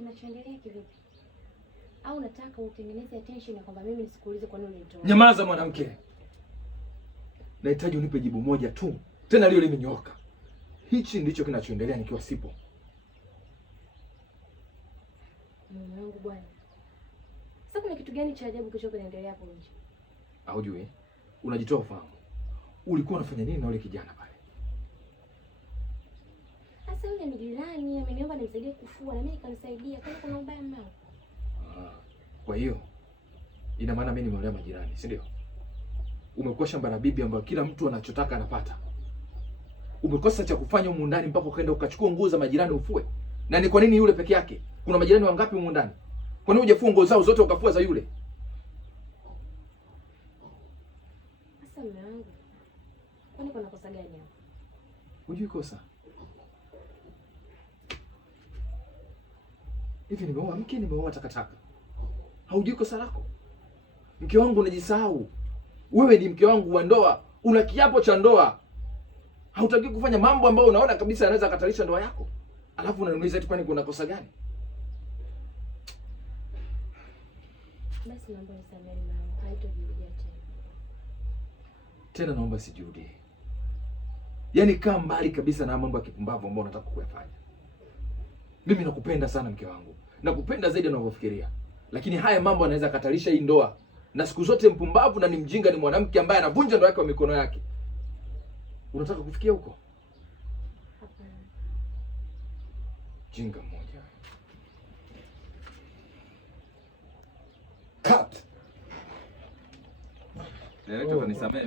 Kinachoendelea kivipi? Au unataka utengeneze attention ya kwamba mimi nisikuulize kwa nini unitoa? Nyamaza mwanamke. Nahitaji unipe jibu moja tu. Tena leo limenyooka. Hichi ndicho kinachoendelea nikiwa sipo. Mume wangu bwana. Sasa kuna kitu gani cha ajabu kilicho kinaendelea hapo nje? Haujui? Unajitoa ufahamu. Ulikuwa unafanya nini na yule kijana pale? Sasa yule ni jirani, ameniomba nimsaidie kufua na mimi nikamsaidia. Kuna ubaya mama? Kwa hiyo ina maana mimi nimeolea majirani, si ndio? Umekuwa shamba la bibi ambapo kila mtu anachotaka anapata. Umekosa cha kufanya humu ndani mpaka ukaenda ukachukua nguo za majirani ufue. Na ni kwa nini yule peke yake? Kuna majirani wangapi humu ndani? Kwa nini hujafua nguo zao zote ukafua za yule? Sasa mume wangu, kwani kuna kosa gani hapo? Hujui kosa? Hivi nimeoa mke, nimeoa takataka. Haujui kosa lako? Mke wangu unajisahau. Wewe ni mke wangu wa ndoa, una kiapo cha ndoa. Hautaki kufanya mambo ambayo unaona kabisa yanaweza katarisha ndoa yako. Alafu unaniuliza eti kwani kuna kosa gani? Basi naomba nisamehe mama, haitojirudia tena. Tena naomba sijirudie. Yaani kaa mbali kabisa na mambo ya kipumbavu ambayo unataka kuyafanya. Mimi nakupenda sana mke wangu. Nakupenda zaidi unavyofikiria. Lakini haya mambo yanaweza katarisha hii ndoa. Na siku zote mpumbavu na ni mjinga ni mwanamke ambaye anavunja ndoa yake kwa mikono yake. Unataka kufikia huko? Hapana. Jinga mmoja. Cut. Director, nisamehe.